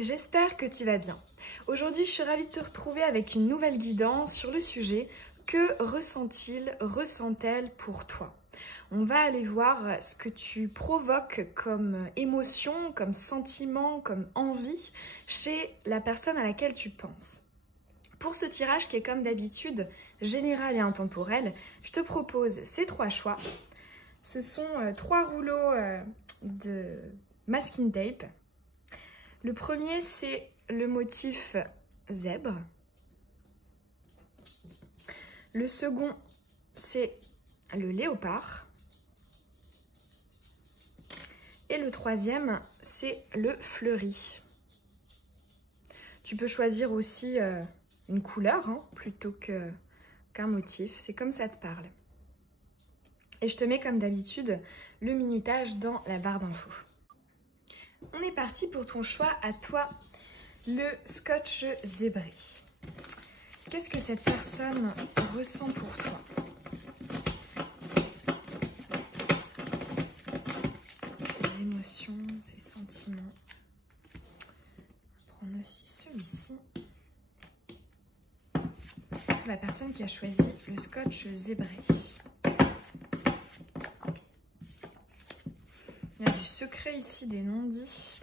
J'espère que tu vas bien. Aujourd'hui, je suis ravie de te retrouver avec une nouvelle guidance sur le sujet « Que ressent-il, ressent-elle pour toi ?» On va aller voir ce que tu provoques comme émotion, comme sentiment, comme envie chez la personne à laquelle tu penses. Pour ce tirage qui est comme d'habitude général et intemporel, je te propose ces trois choix. Ce sont trois rouleaux de masking tape. Le premier, c'est le motif zèbre. Le second, c'est le léopard. Et le troisième, c'est le fleuri. Tu peux choisir aussi une couleur plutôt qu'un motif. C'est comme ça te parle. Et je te mets comme d'habitude le minutage dans la barre d'infos. On est parti pour ton choix à toi, le scotch zébré. Qu'est-ce que cette personne ressent pour toi? Ses émotions, ses sentiments. On va prendre aussi celui-ci. Pour la personne qui a choisi le scotch zébré. Il y a du secret ici, des non-dits.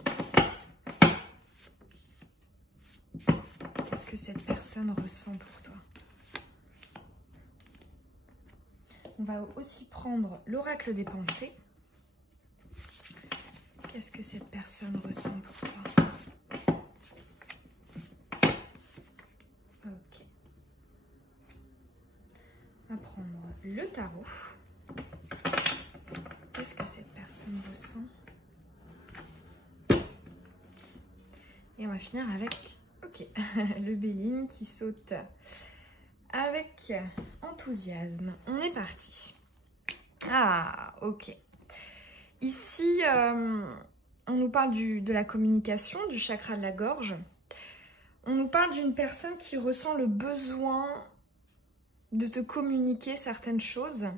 Qu'est-ce que cette personne ressent pour toi? On va aussi prendre l'oracle des pensées. Qu'est-ce que cette personne ressent pour toi? Ok. On va prendre le tarot. Qu'est-ce que cette personne ressent? Et on va finir avec, le Béline qui saute avec enthousiasme. On est parti. Ah, ok. Ici, on nous parle de la communication, du chakra de la gorge. On nous parle d'une personne qui ressent le besoin de te communiquer certaines choses.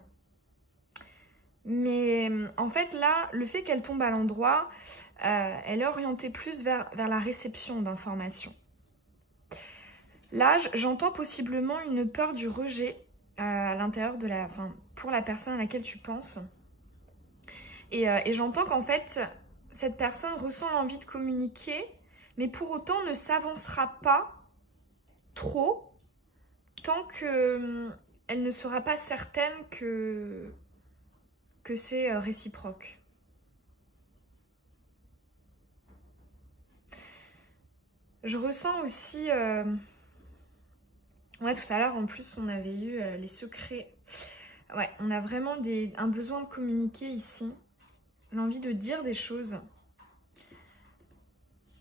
Mais en fait, là, le fait qu'elle tombe à l'endroit, elle est orientée plus vers la réception d'informations. Là, j'entends possiblement une peur du rejet à l'intérieur de pour la personne à laquelle tu penses. Et j'entends qu'en fait, cette personne ressent l'envie de communiquer, mais pour autant ne s'avancera pas trop tant qu'elle ne sera pas certaine que c'est réciproque. Je ressens aussi... Ouais, tout à l'heure, en plus, on avait eu les secrets. Ouais, on a vraiment un besoin de communiquer ici. L'envie de dire des choses.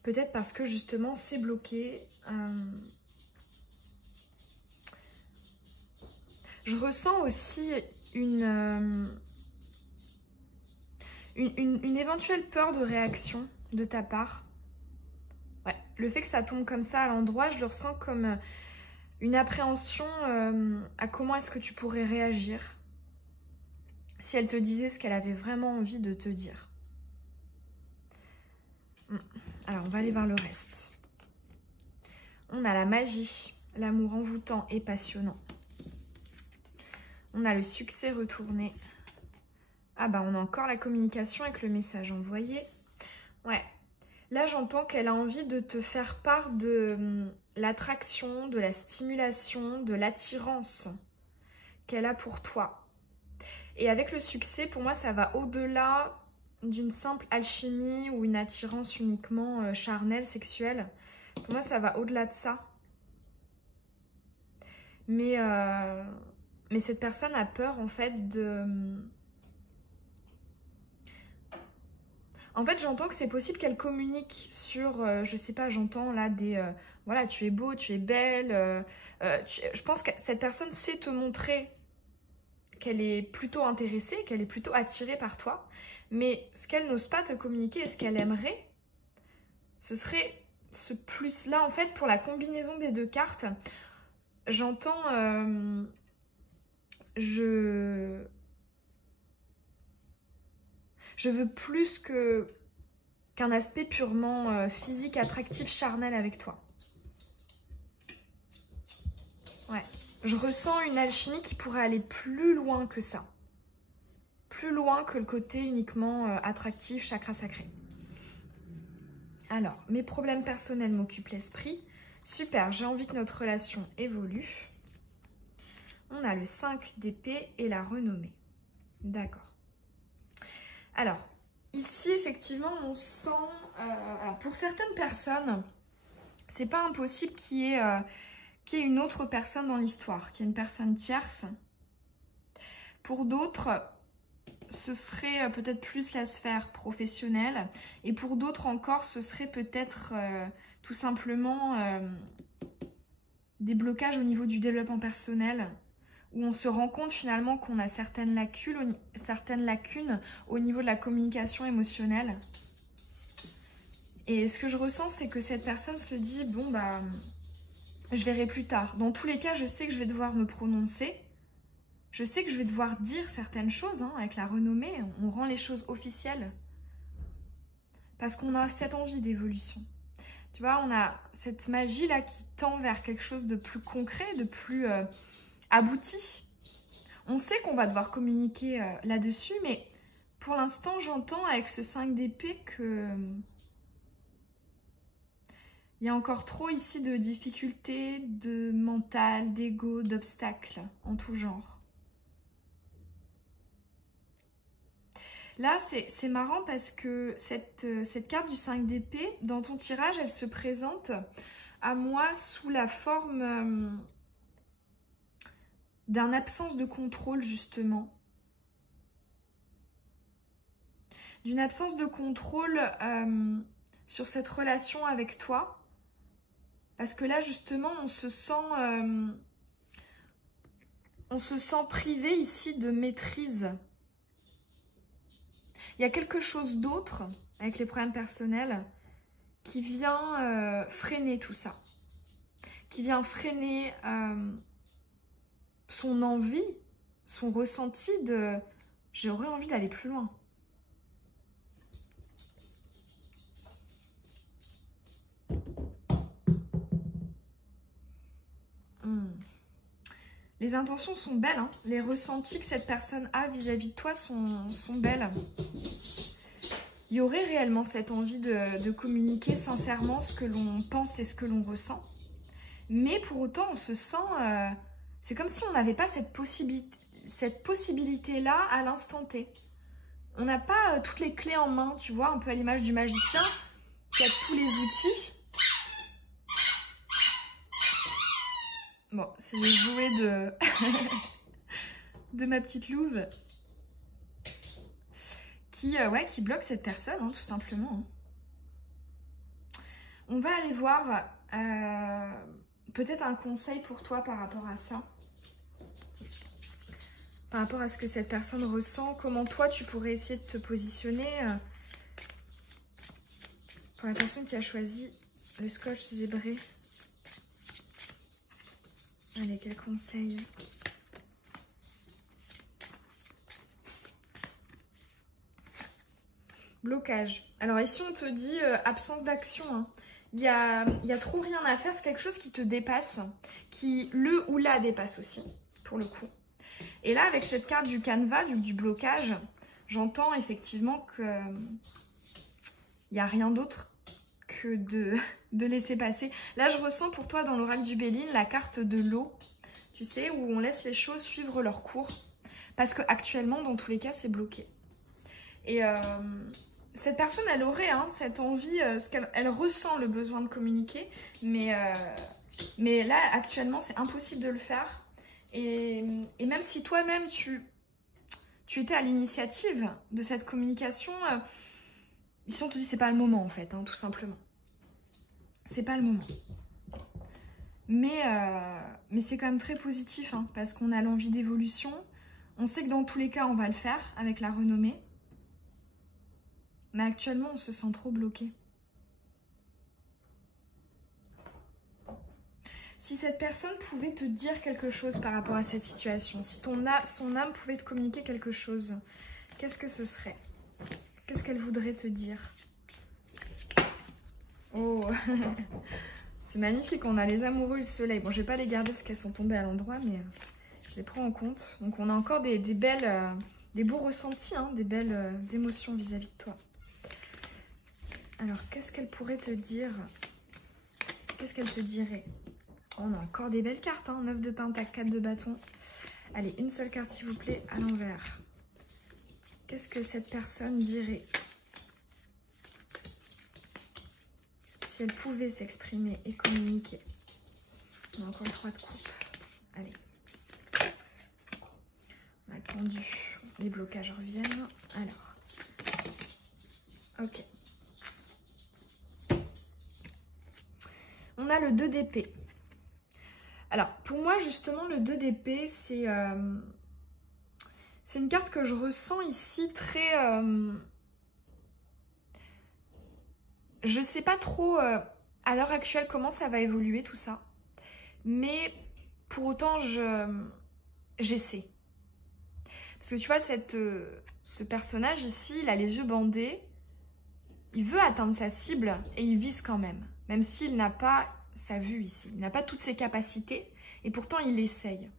Peut-être parce que, justement, c'est bloqué. Je ressens aussi une éventuelle peur de réaction de ta part. Ouais, le fait que ça tombe comme ça à l'endroit, je le ressens comme une appréhension à comment est-ce que tu pourrais réagir si elle te disait ce qu'elle avait vraiment envie de te dire. Alors, on va aller voir le reste. On a la magie, l'amour envoûtant et passionnant. On a le succès retourné. Ah bah, on a encore la communication avec le message envoyé. Ouais. Là, j'entends qu'elle a envie de te faire part de l'attraction, de la stimulation, de l'attirance qu'elle a pour toi. Et avec le succès, pour moi, ça va au-delà d'une simple alchimie ou une attirance uniquement charnelle, sexuelle. Pour moi, ça va au-delà de ça. Mais cette personne a peur, en fait, En fait, j'entends que c'est possible qu'elle communique sur, je sais pas, j'entends là voilà, tu es beau, tu es belle. Je pense que cette personne sait te montrer qu'elle est plutôt intéressée, qu'elle est plutôt attirée par toi. Mais ce qu'elle n'ose pas te communiquer et ce qu'elle aimerait, ce serait ce plus-là, en fait, pour la combinaison des deux cartes. J'entends... Je veux plus que qu'un aspect purement physique, attractif, charnel avec toi. Ouais. Je ressens une alchimie qui pourrait aller plus loin que ça. Plus loin que le côté uniquement attractif, chakra sacré. Alors, mes problèmes personnels m'occupent l'esprit. Super, j'ai envie que notre relation évolue. On a le 5 d'épée et la renommée. D'accord. Alors, ici, effectivement, on sent... alors, pour certaines personnes, c'est pas impossible qu'il y ait une autre personne dans l'histoire, qu'il y ait une personne tierce. Pour d'autres, ce serait peut-être plus la sphère professionnelle. Et pour d'autres encore, ce serait peut-être tout simplement des blocages au niveau du développement personnel, où on se rend compte finalement qu'on a certaines lacunes au niveau de la communication émotionnelle. Et ce que je ressens, c'est que cette personne se dit, bon bah, je verrai plus tard. Dans tous les cas, je sais que je vais devoir me prononcer. Je sais que je vais devoir dire certaines choses, hein, avec la renommée. On rend les choses officielles. Parce qu'on a cette envie d'évolution. Tu vois, on a cette magie-là qui tend vers quelque chose de plus concret, de plus abouti. On sait qu'on va devoir communiquer là-dessus, mais pour l'instant, j'entends avec ce 5 d'épée que... il y a encore trop ici de difficultés, de mental, d'ego, d'obstacles en tout genre. Là, c'est marrant parce que cette carte du 5 d'épée, dans ton tirage, elle se présente à moi sous la forme d'une absence de contrôle, justement. D'une absence de contrôle sur cette relation avec toi. Parce que là, justement, on se sent privé ici de maîtrise. Il y a quelque chose d'autre avec les problèmes personnels qui vient freiner tout ça. Qui vient freiner son envie, son ressenti de « j'aurais envie d'aller plus loin ». Les intentions sont belles, hein. Les ressentis que cette personne a vis-à-vis de toi sont belles. Il y aurait réellement cette envie de communiquer sincèrement ce que l'on pense et ce que l'on ressent. Mais pour autant, on se sent... c'est comme si on n'avait pas cette possibilité-là à l'instant T. On n'a pas toutes les clés en main, tu vois, un peu à l'image du magicien qui a tous les outils. Bon, c'est le jouet de ma petite louve qui bloque cette personne, hein, tout simplement. On va aller voir peut-être un conseil pour toi par rapport à ça. Par rapport à ce que cette personne ressent, comment toi tu pourrais essayer de te positionner pour la personne qui a choisi le scotch zébré. Allez, quel conseil? Blocage. Alors ici, on te dit absence d'action. Hein. Il y a trop rien à faire. C'est quelque chose qui te dépasse, qui le ou la dépasse aussi, pour le coup. Et là, avec cette carte du canevas, du blocage, j'entends effectivement que il n'y a rien d'autre que de laisser passer. Là, je ressens pour toi dans l'oracle du Béline la carte de l'eau, tu sais, où on laisse les choses suivre leur cours. Parce qu'actuellement, dans tous les cas, c'est bloqué. Et cette personne, elle aurait cette envie, elle ressent le besoin de communiquer, mais là, actuellement, c'est impossible de le faire. Et même si toi-même, tu étais à l'initiative de cette communication, ici, on te dit c'est pas le moment, en fait, hein, tout simplement. C'est pas le moment. Mais c'est quand même très positif, hein, parce qu'on a l'envie d'évolution. On sait que dans tous les cas, on va le faire avec la renommée. Mais actuellement, on se sent trop bloqué. Si cette personne pouvait te dire quelque chose par rapport à cette situation, si son âme pouvait te communiquer quelque chose, qu'est-ce que ce serait? Qu'est-ce qu'elle voudrait te dire? Oh, c'est magnifique, on a les amoureux, le soleil. Bon, je vais pas les garder parce qu'elles sont tombées à l'endroit, mais je les prends en compte. Donc on a encore des belles, des beaux ressentis, hein, des belles émotions vis-à-vis de toi. Alors, qu'est-ce qu'elle pourrait te dire? Qu'est-ce qu'elle te dirait? Oh, on a encore des belles cartes, hein, 9 de pentacle, 4 de bâton. Allez, une seule carte s'il vous plaît, à l'envers. Qu'est-ce que cette personne dirait si elle pouvait s'exprimer et communiquer? On a encore le 3 de coupe. Allez. On a le pendu. Les blocages reviennent. Alors. Ok. On a le 2 d'épée. Alors, pour moi, justement, le 2 d'épée, c'est une carte que je ressens ici très... je sais pas trop à l'heure actuelle comment ça va évoluer tout ça. Mais pour autant, j'essaie. Parce que tu vois, ce personnage ici, il a les yeux bandés. Il veut atteindre sa cible et il vise quand même. Même s'il n'a pas sa vue ici. Il n'a pas toutes ses capacités. Et pourtant, il essaye.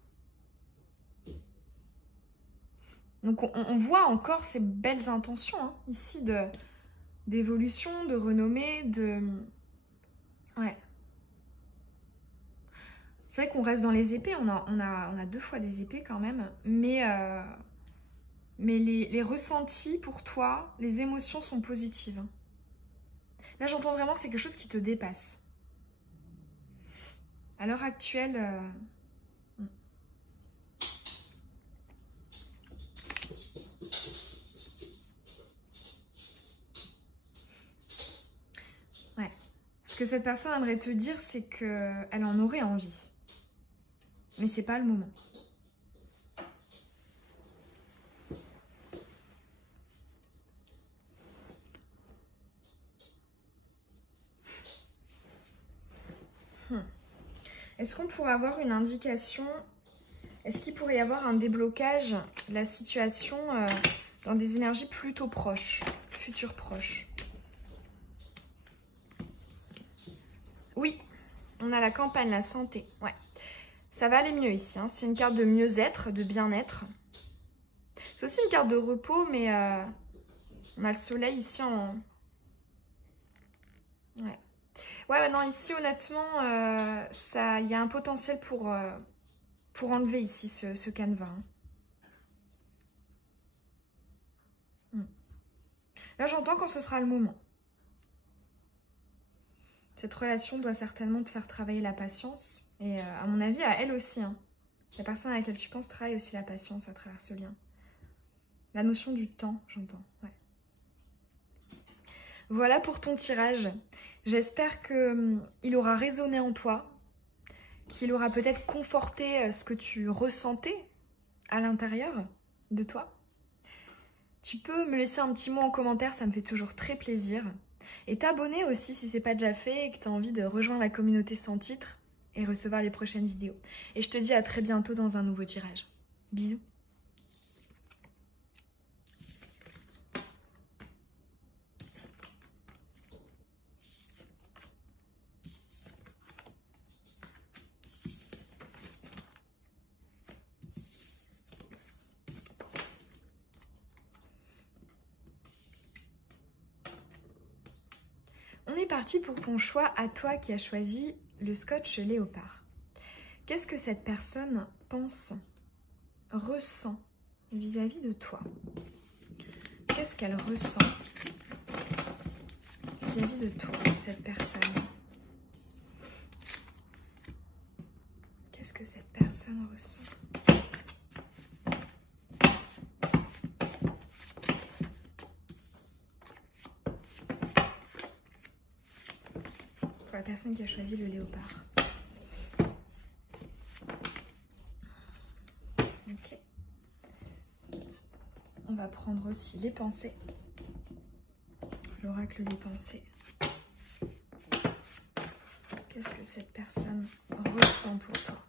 Donc, on voit encore ces belles intentions hein, ici d'évolution, de renommée, de... Ouais. C'est vrai qu'on reste dans les épées. On a 2 fois des épées quand même. Mais les ressentis pour toi, les émotions sont positives. Là, j'entends vraiment que c'est quelque chose qui te dépasse. À l'heure actuelle... Ouais. Ce que cette personne aimerait te dire, c'est qu'elle en aurait envie. Mais c'est pas le moment. Est-ce qu'on pourrait avoir une indication? Est-ce qu'il pourrait y avoir un déblocage de la situation dans des énergies plutôt proches, futures proches? Oui, on a la campagne, la santé. Ouais, ça va aller mieux ici. Hein. C'est une carte de mieux-être, de bien-être. C'est aussi une carte de repos, mais on a le soleil ici en... Ouais. Ouais, non, ici, honnêtement, il y a un potentiel pour enlever ici ce canevas. Hein. Là, j'entends quand ce sera le moment. Cette relation doit certainement te faire travailler la patience. Et à mon avis, à elle aussi. Hein. La personne à laquelle tu penses travaille aussi la patience à travers ce lien. La notion du temps, j'entends. Ouais. Voilà pour ton tirage. J'espère qu'il aura résonné en toi, qu'il aura peut-être conforté ce que tu ressentais à l'intérieur de toi. Tu peux me laisser un petit mot en commentaire, ça me fait toujours très plaisir. Et t'abonner aussi si ce n'est pas déjà fait et que tu as envie de rejoindre la communauté sans titre et recevoir les prochaines vidéos. Et je te dis à très bientôt dans un nouveau tirage. Bisous. On est parti pour ton choix, à toi qui as choisi le scotch léopard. Qu'est-ce que cette personne pense, ressent vis-à-vis de toi? Qu'est-ce qu'elle ressent vis-à-vis de toi, cette personne? Qu'est-ce que cette personne ressent? Pour la personne qui a choisi le léopard. Ok. On va prendre aussi les pensées. L'oracle des pensées. Qu'est-ce que cette personne ressent pour toi?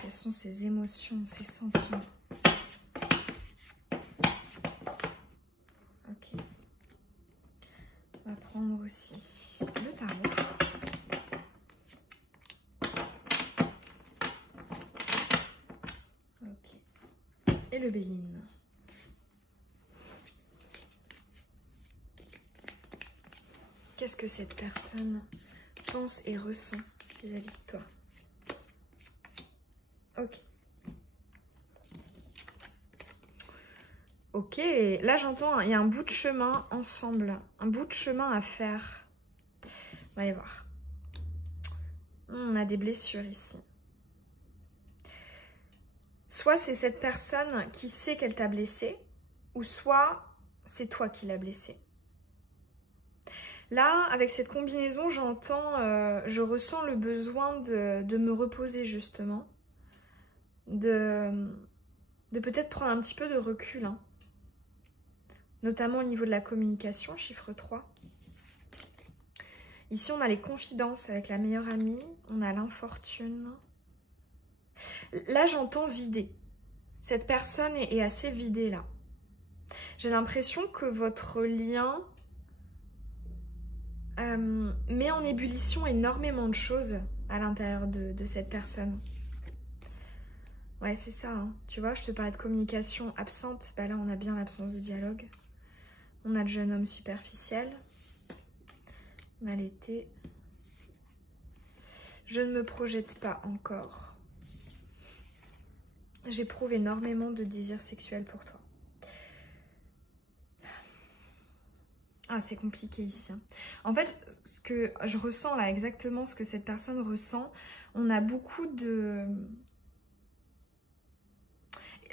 Quelles sont ses émotions, ses sentiments? Ok. On va prendre aussi aussi le tarot. Ok. Et le Béline. Qu'est-ce que cette personne pense et ressent vis-à-vis de toi? Ok. Ok, là j'entends, il y a un bout de chemin ensemble, un bout de chemin à faire. On va aller voir. On a des blessures ici. Soit c'est cette personne qui sait qu'elle t'a blessé, ou soit c'est toi qui l'as blessé. Là, avec cette combinaison, j'entends, je ressens le besoin de me reposer justement, de peut-être prendre un petit peu de recul, hein. Notamment au niveau de la communication, chiffre 3. Ici, on a les confidences avec la meilleure amie, on a l'infortune. Là, j'entends vider. Cette personne est assez vidée, là. J'ai l'impression que votre lien met en ébullition énormément de choses à l'intérieur de cette personne. Ouais, c'est ça, hein. Tu vois, je te parlais de communication absente. Bah là, on a bien l'absence de dialogue. On a le jeune homme superficiel. On a l'été. Je ne me projette pas encore. J'éprouve énormément de désirs sexuels pour toi. Ah, c'est compliqué ici, hein. En fait, ce que je ressens là, exactement ce que cette personne ressent, on a beaucoup de...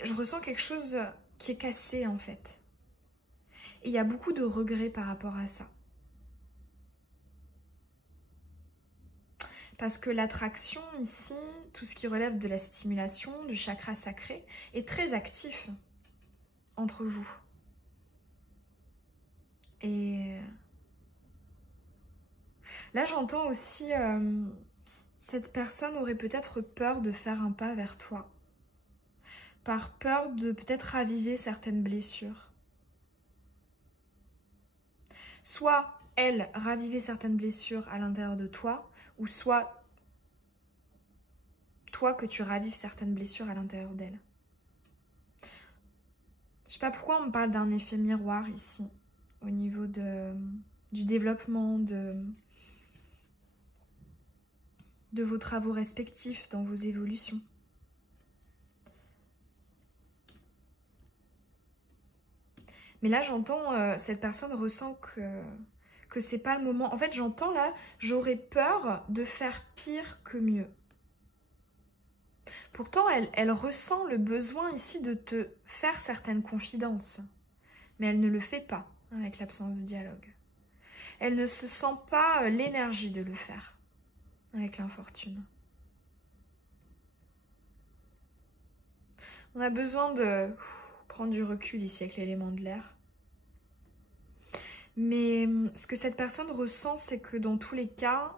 Je ressens quelque chose qui est cassé en fait. Et il y a beaucoup de regrets par rapport à ça. Parce que l'attraction ici, tout ce qui relève de la stimulation, du chakra sacré, est très actif entre vous. Et là, j'entends aussi, cette personne aurait peut-être peur de faire un pas vers toi. Par peur de peut-être raviver certaines blessures. Soit elle raviver certaines blessures à l'intérieur de toi, ou soit toi que tu ravives certaines blessures à l'intérieur d'elle. Je sais pas pourquoi on me parle d'un effet miroir ici, au niveau du développement de vos travaux respectifs dans vos évolutions. Mais là, j'entends, cette personne ressent que c'est pas le moment. En fait, j'entends là, j'aurais peur de faire pire que mieux. Pourtant, elle ressent le besoin ici de te faire certaines confidences. Mais elle ne le fait pas avec l'absence de dialogue. Elle ne se sent pas l'énergie de le faire avec l'infortune. On a besoin de prendre du recul ici avec l'élément de l'air. Mais ce que cette personne ressent, c'est que dans tous les cas,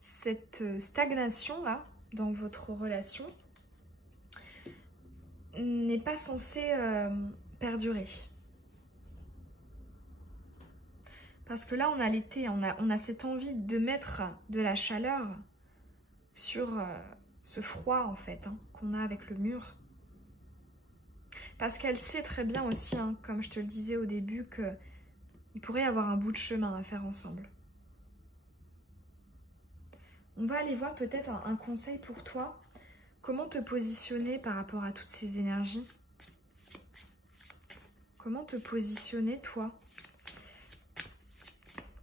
cette stagnation là, dans votre relation, n'est pas censée perdurer. Parce que là, on a l'été, on a cette envie de mettre de la chaleur sur ce froid en fait, hein, qu'on a avec le mur. Parce qu'elle sait très bien aussi, hein, comme je te le disais au début, qu'il pourrait y avoir un bout de chemin à faire ensemble. On va aller voir peut-être un conseil pour toi. Comment te positionner par rapport à toutes ces énergies? Comment te positionner, toi,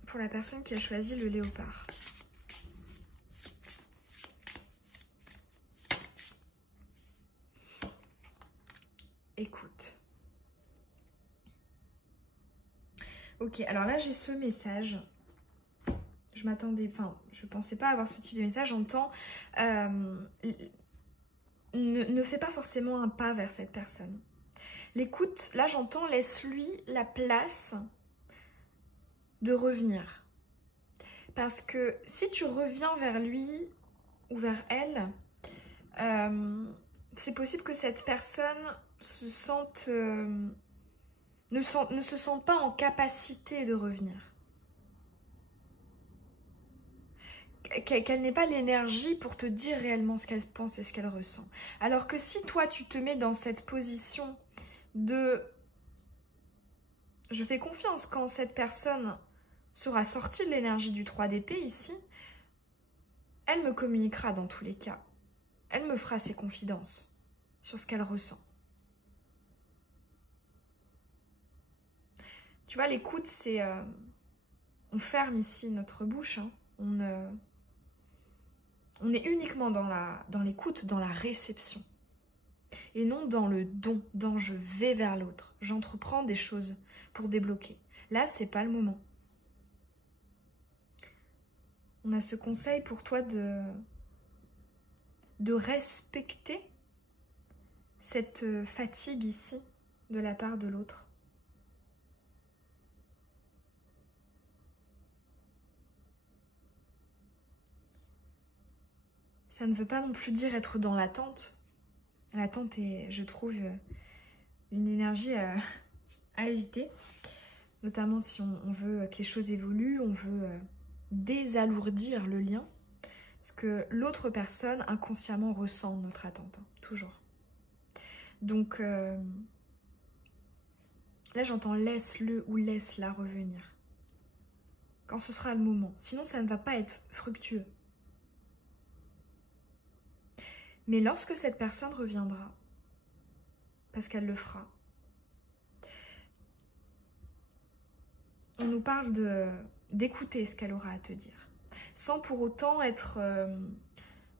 pour la personne qui a choisi le léopard? Écoute. Ok, alors là, j'ai ce message. Je m'attendais, enfin, je pensais pas avoir ce type de message. J'entends, ne fais pas forcément un pas vers cette personne. L'écoute, là, j'entends, laisse-lui la place de revenir. Parce que si tu reviens vers lui ou vers elle, c'est possible que cette personne se sente, ne se sente pas en capacité de revenir. qu'elle n'ait pas l'énergie pour te dire réellement ce qu'elle pense et ce qu'elle ressent. Alors que si toi, tu te mets dans cette position de « je fais confiance quand cette personne sera sortie de l'énergie du 3 d'épée ici, elle me communiquera dans tous les cas. Elle me fera ses confidences sur ce qu'elle ressent. » Tu vois, l'écoute, c'est... on ferme ici notre bouche, hein. On est uniquement dans l'écoute, dans la réception. Et non dans le don, dans je vais vers l'autre. J'entreprends des choses pour débloquer. Là, c'est pas le moment. On a ce conseil pour toi de respecter cette fatigue ici de la part de l'autre. Ça ne veut pas non plus dire être dans l'attente. L'attente est, je trouve, une énergie à éviter. Notamment si on veut que les choses évoluent, on veut désalourdir le lien. Parce que l'autre personne, inconsciemment, ressent notre attente. Hein, toujours. Donc, là, j'entends laisse-le ou laisse-la revenir. Quand ce sera le moment. Sinon, ça ne va pas être fructueux. Mais lorsque cette personne reviendra, parce qu'elle le fera, on nous parle d'écouter ce qu'elle aura à te dire, sans pour autant être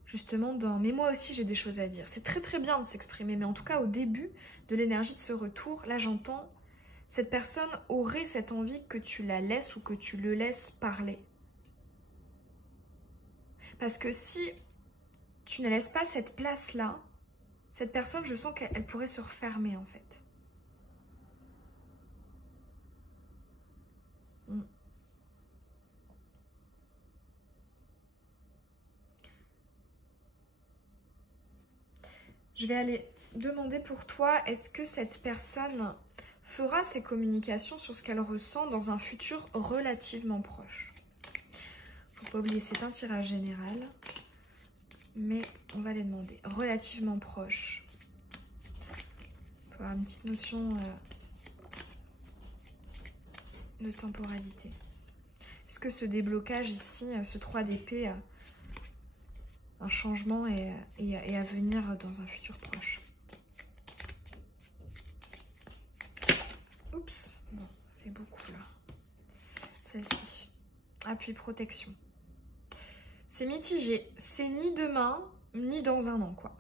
justement dans « mais moi aussi j'ai des choses à dire ». C'est très très bien de s'exprimer, mais en tout cas au début de l'énergie de ce retour, là j'entends, cette personne aurait cette envie que tu la laisses ou que tu le laisses parler. Parce que si tu ne laisses pas cette place-là, cette personne, je sens qu'elle pourrait se refermer en fait. Je vais aller demander pour toi, est-ce que cette personne fera ses communications sur ce qu'elle ressent dans un futur relativement proche? Faut pas oublier, c'est un tirage général. Mais on va les demander. Relativement proche. On peut avoir une petite notion de temporalité. Est-ce que ce déblocage ici, ce 3 d'épée, un changement est à venir dans un futur proche? Oups, bon, ça fait beaucoup là. Celle-ci. Appui protection. C'est mitigé. C'est ni demain, ni dans un an, quoi.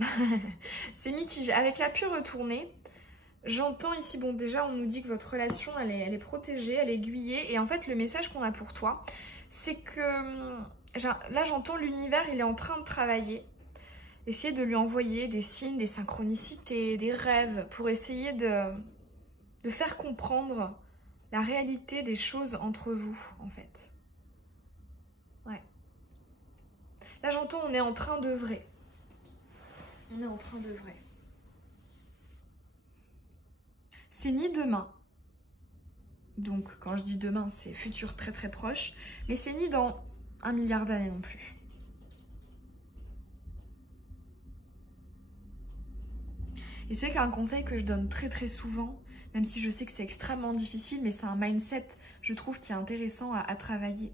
C'est mitigé. Avec l'appui retourné, j'entends ici, bon, déjà, on nous dit que votre relation, elle est protégée, elle est aiguillée. Et en fait, le message qu'on a pour toi, c'est que là, j'entends l'univers, il est en train de travailler. Essayer de lui envoyer des signes, des synchronicités, des rêves, pour essayer de faire comprendre la réalité des choses entre vous, en fait. Ouais. Là, j'entends, on est en train d'œuvrer. On est en train d'œuvrer. C'est ni demain. Donc, quand je dis demain, c'est futur très très proche. Mais c'est ni dans 1 milliard d'années non plus. Et c'est qu'un conseil que je donne très très souvent, même si je sais que c'est extrêmement difficile, mais c'est un mindset, je trouve, qui est intéressant à travailler.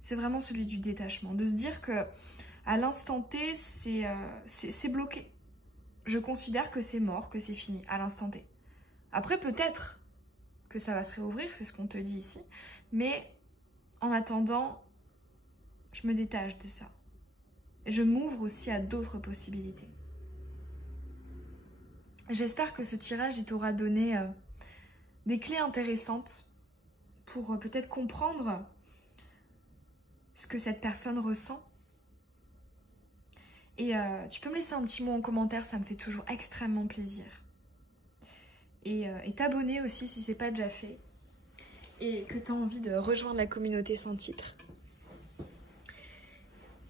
C'est vraiment celui du détachement. De se dire que à l'instant T, c'est bloqué. Je considère que c'est mort, que c'est fini, à l'instant T. Après, peut-être que ça va se réouvrir, c'est ce qu'on te dit ici. Mais en attendant, je me détache de ça. Et je m'ouvre aussi à d'autres possibilités. J'espère que ce tirage, il t'aura donné des clés intéressantes pour peut-être comprendre ce que cette personne ressent. Et tu peux me laisser un petit mot en commentaire, ça me fait toujours extrêmement plaisir. Et t'abonner aussi si ce n'est pas déjà fait. Et que tu as envie de rejoindre la communauté sans titre.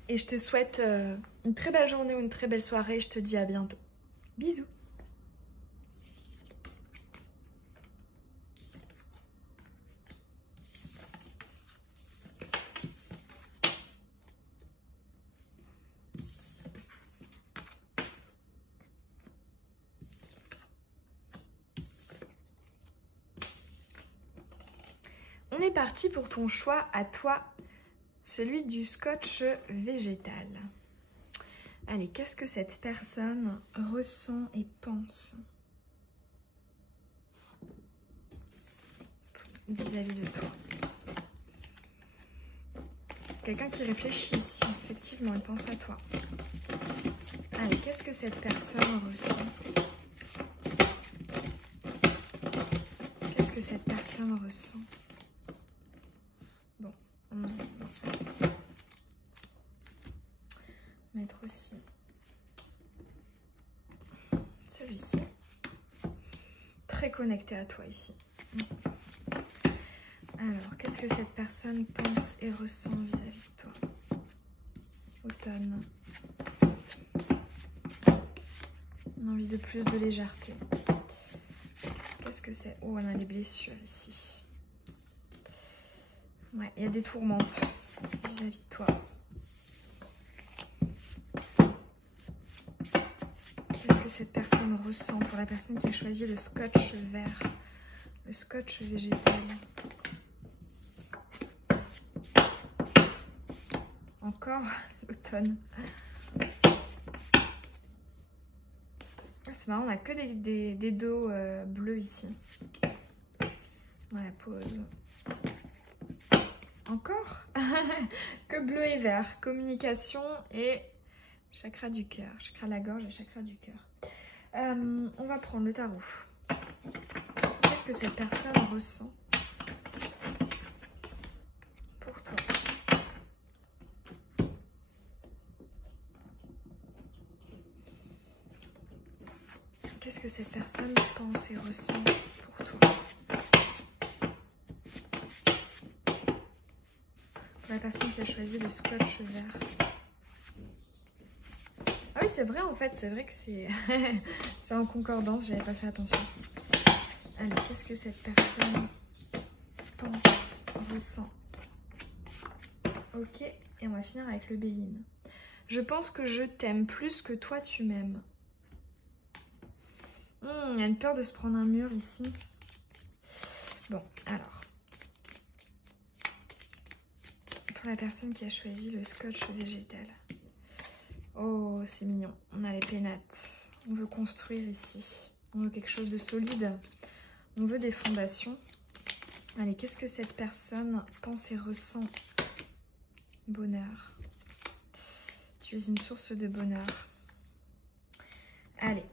Et je te souhaite une très belle journée ou une très belle soirée. Je te dis à bientôt. Bisous. est parti pour ton choix à toi, celui du scotch végétal. Allez, qu'est-ce que cette personne ressent et pense vis-à-vis de toi? Quelqu'un qui réfléchit ici, effectivement, il pense à toi. Allez, qu'est-ce que cette personne ressent? Qu'est-ce que cette personne ressent? Bon, on va mettre aussi celui-ci. Très connecté à toi ici. Alors, qu'est-ce que cette personne pense et ressent vis-à-vis de toi? Automne. Une envie de plus de légèreté. Qu'est-ce que c'est? Oh, on a des blessures ici. Ouais, il y a des tourmentes vis-à-vis de toi. Qu'est-ce que cette personne ressent pour la personne qui a choisi le scotch vert, le scotch végétal? Encore l'automne. C'est marrant, on n'a que des dos bleus ici. Dans la pause. Encore que bleu et vert. Communication et chakra du cœur. Chakra de la gorge et chakra du cœur. On va prendre le tarot. Qu'est-ce que cette personne ressent pour toi? Qu'est-ce que cette personne pense et ressent pour toi? Pour la personne qui a choisi le scotch vert. Ah oui, c'est vrai en fait, c'est vrai que c'est c'est en concordance, j'avais pas fait attention. Allez, qu'est-ce que cette personne pense, ressent? Ok, et on va finir avec le Béline. Je pense que je t'aime plus que toi tu m'aimes. Il y a une peur de se prendre un mur ici. Bon, alors. Pour la personne qui a choisi le scotch végétal. Oh, c'est mignon. On a les pénates. On veut construire ici. On veut quelque chose de solide. On veut des fondations. Allez, qu'est-ce que cette personne pense et ressent? Bonheur. Tu es une source de bonheur. Allez.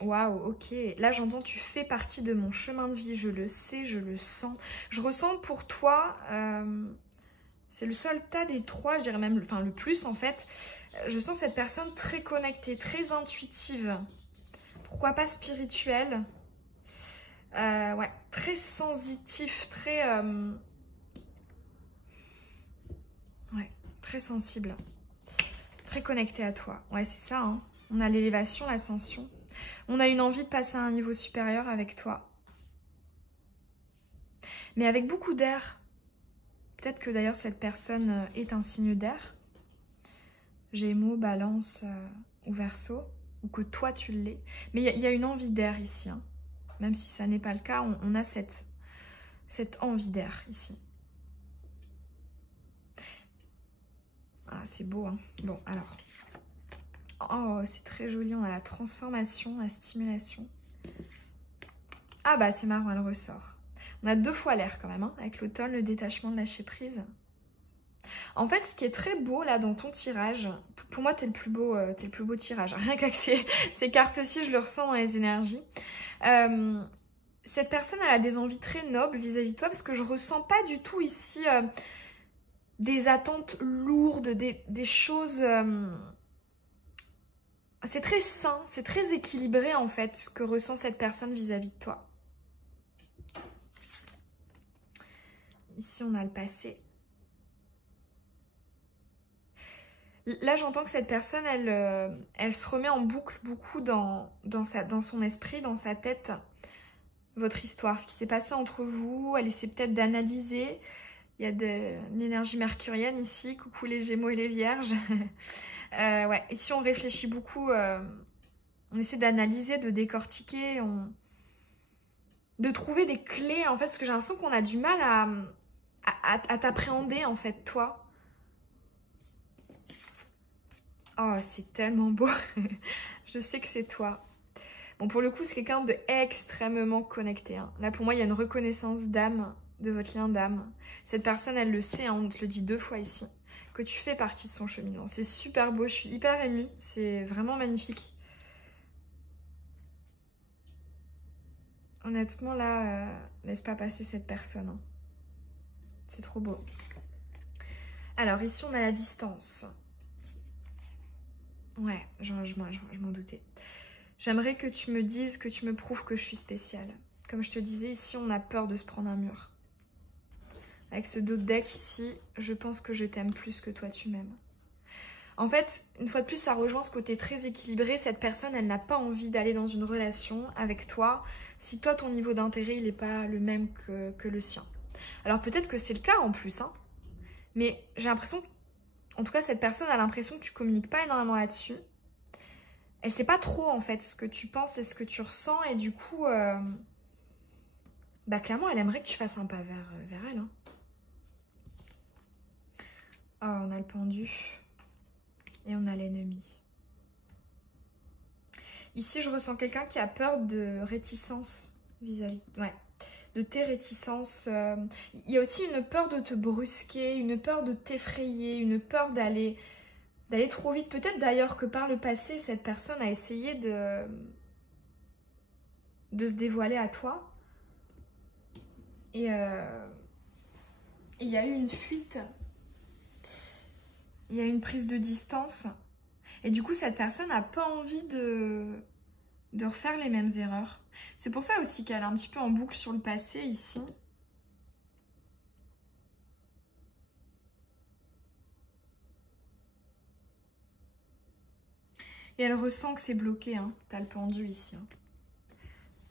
Waouh, ok. Là, j'entends, tu fais partie de mon chemin de vie. Je le sais, je le sens. Je ressens pour toi, c'est le seul tas des trois, je dirais même, enfin le plus en fait. Je sens cette personne très connectée, très intuitive. Pourquoi pas spirituelle. Ouais, très sensitif, très... ouais, très sensible. Très connecté à toi. Ouais, c'est ça, hein. On a l'élévation, l'ascension. On a une envie de passer à un niveau supérieur avec toi. Mais avec beaucoup d'air. Peut-être que d'ailleurs cette personne est un signe d'air. Gémeaux, Balance ou Verseau. Ou que toi tu l'es. Mais il y a une envie d'air ici. Hein. Même si ça n'est pas le cas, on a cette envie d'air ici. Ah, c'est beau, hein. Bon, alors... Oh, c'est très joli. On a la transformation, la stimulation. Ah bah, c'est marrant, elle ressort. On a deux fois l'air quand même, hein, avec l'automne, le détachement, de lâcher prise. En fait, ce qui est très beau là dans ton tirage, pour moi, t'es le plus beau tirage. Rien qu'avec ces cartes-ci, je le ressens dans les énergies. Cette personne, elle a des envies très nobles vis-à-vis de toi, parce que je ressens pas du tout ici des attentes lourdes, des choses... C'est très sain, c'est très équilibré en fait, ce que ressent cette personne vis-à-vis de toi. Ici, on a le passé. Là, j'entends que cette personne, elle se remet en boucle beaucoup dans son esprit, dans sa tête, votre histoire, ce qui s'est passé entre vous. Elle essaie peut-être d'analyser. Il y a une énergie mercurienne ici. Coucou les Gémeaux et les Vierges. Ouais, ici, on réfléchit beaucoup. On essaie d'analyser, de décortiquer. de trouver des clés, en fait, parce que j'ai l'impression qu'on a du mal à t'appréhender, en fait, toi. Oh, c'est tellement beau. Je sais que c'est toi. Bon, pour le coup, c'est quelqu'un de extrêmement connecté. Hein. Là, pour moi, il y a une reconnaissance d'âme, de votre lien d'âme. Cette personne, elle le sait, hein, on te le dit 2 fois ici, que tu fais partie de son cheminement. C'est super beau, je suis hyper émue. C'est vraiment magnifique. Honnêtement, là, laisse pas passer cette personne. Hein. C'est trop beau. Alors, ici, on a la distance. Ouais, je m'en doutais. J'aimerais que tu me dises, que tu me prouves que je suis spéciale. Comme je te disais, ici, on a peur de se prendre un mur. Avec ce dos de deck ici, je pense que je t'aime plus que toi tu m'aimes. En fait, une fois de plus, ça rejoint ce côté très équilibré. Cette personne, elle n'a pas envie d'aller dans une relation avec toi si toi, ton niveau d'intérêt, il n'est pas le même que le sien. Alors peut-être que c'est le cas en plus, hein, mais j'ai l'impression, en tout cas, cette personne a l'impression que tu communiques pas énormément là-dessus. Elle sait pas trop, en fait, ce que tu penses et ce que tu ressens, et du coup, bah clairement, elle aimerait que tu fasses un pas vers elle. Hein. Oh, on a le pendu. Et on a l'ennemi. Ici, je ressens quelqu'un qui a peur de réticence vis-à-vis... Ouais, de tes réticences. Il y a aussi une peur de te brusquer, une peur de t'effrayer, une peur d'aller trop vite. Peut-être d'ailleurs que par le passé, cette personne a essayé de se dévoiler à toi. Et il y a eu une fuite. Il y a eu une prise de distance. Et du coup, cette personne n'a pas envie de refaire les mêmes erreurs. C'est pour ça aussi qu'elle est un petit peu en boucle sur le passé ici. Et elle ressent que c'est bloqué, hein. T'as le pendu ici. Hein.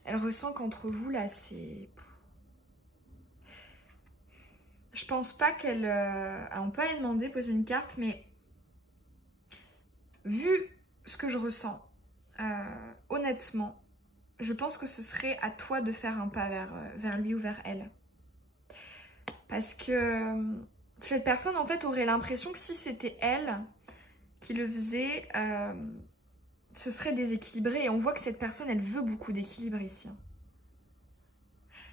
Elle ressent qu'entre vous, là, c'est... Je pense pas qu'elle... Alors, on peut aller demander, poser une carte, mais... Vu ce que je ressens, honnêtement, je pense que ce serait à toi de faire un pas vers lui ou vers elle. Parce que cette personne, en fait, aurait l'impression que si c'était elle qui le faisait, ce serait déséquilibré. Et on voit que cette personne, elle veut beaucoup d'équilibre ici.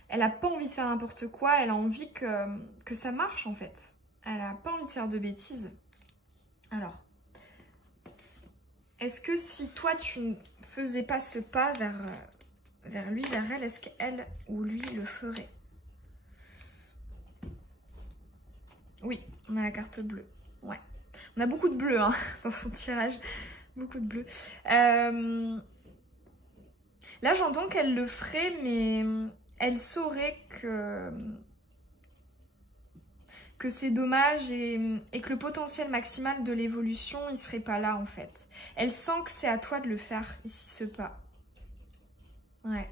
Elle n'a pas envie de faire n'importe quoi, elle a envie que ça marche, en fait. Elle n'a pas envie de faire de bêtises. Alors, est-ce que si toi, tu ne faisais pas ce pas vers lui, vers elle, est-ce qu'elle ou lui le ferait? Oui, on a la carte bleue. Ouais. On a beaucoup de bleu hein, dans son tirage. Beaucoup de bleu. Là, j'entends qu'elle le ferait, mais elle saurait que c'est dommage et que le potentiel maximal de l'évolution, il serait pas là, en fait. Elle sent que c'est à toi de le faire, ici, ce pas. Ouais.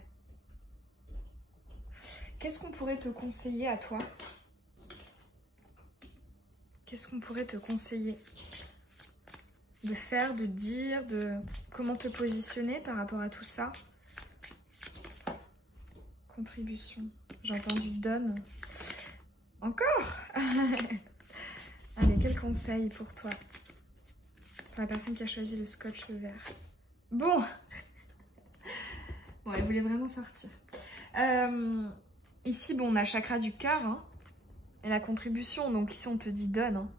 Qu'est-ce qu'on pourrait te conseiller à toi? Qu'est-ce qu'on pourrait te conseiller de faire, de dire, de comment te positionner par rapport à tout ça? Contribution. J'ai entendu donne. Encore? Allez, quel conseil pour toi? Pour la personne qui a choisi le scotch vert. Bon. Bon, elle voulait vraiment sortir. Ici, bon, on a chakra du cœur. Hein, et la contribution. Donc ici, on te dit donne. Hein.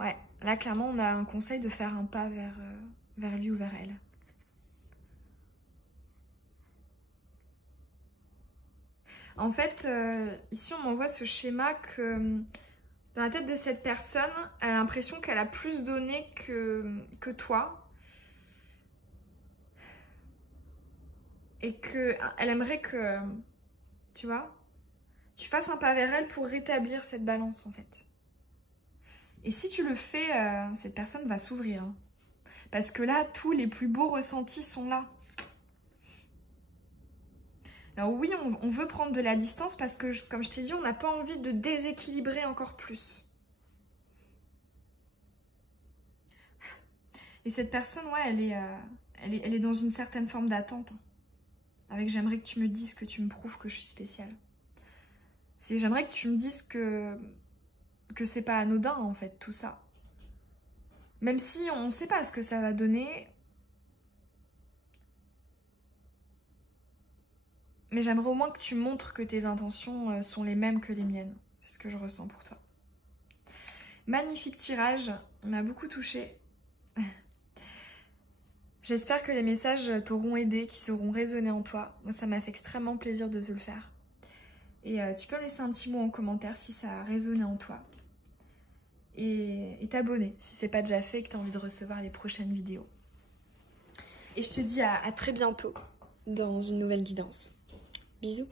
Ouais, là, clairement, on a un conseil de faire un pas vers lui ou vers elle. En fait, ici, on m'envoie ce schéma que dans la tête de cette personne, elle a l'impression qu'elle a plus donné que toi. Et qu'elle aimerait que, tu vois, tu fasses un pas vers elle pour rétablir cette balance, en fait. Et si tu le fais, cette personne va s'ouvrir. Hein. Parce que là, tous les plus beaux ressentis sont là. Alors oui, on veut prendre de la distance parce que, comme je t'ai dit, on n'a pas envie de déséquilibrer encore plus. Et cette personne, ouais, elle est dans une certaine forme d'attente. Hein. avec j'aimerais que tu me dises, que tu me prouves que je suis spéciale. J'aimerais que tu me dises que c'est pas anodin en fait tout ça. Même si on ne sait pas ce que ça va donner, mais j'aimerais au moins que tu montres que tes intentions sont les mêmes que les miennes. C'est ce que je ressens pour toi. Magnifique tirage, il m'a beaucoup touchée. J'espère que les messages t'auront aidé, qu'ils auront résonné en toi. Moi, ça m'a fait extrêmement plaisir de te le faire. Et tu peux me laisser un petit mot en commentaire si ça a résonné en toi. Et t'abonner si c'est pas déjà fait et que tu as envie de recevoir les prochaines vidéos. Et je te dis à très bientôt dans une nouvelle guidance. Bisous.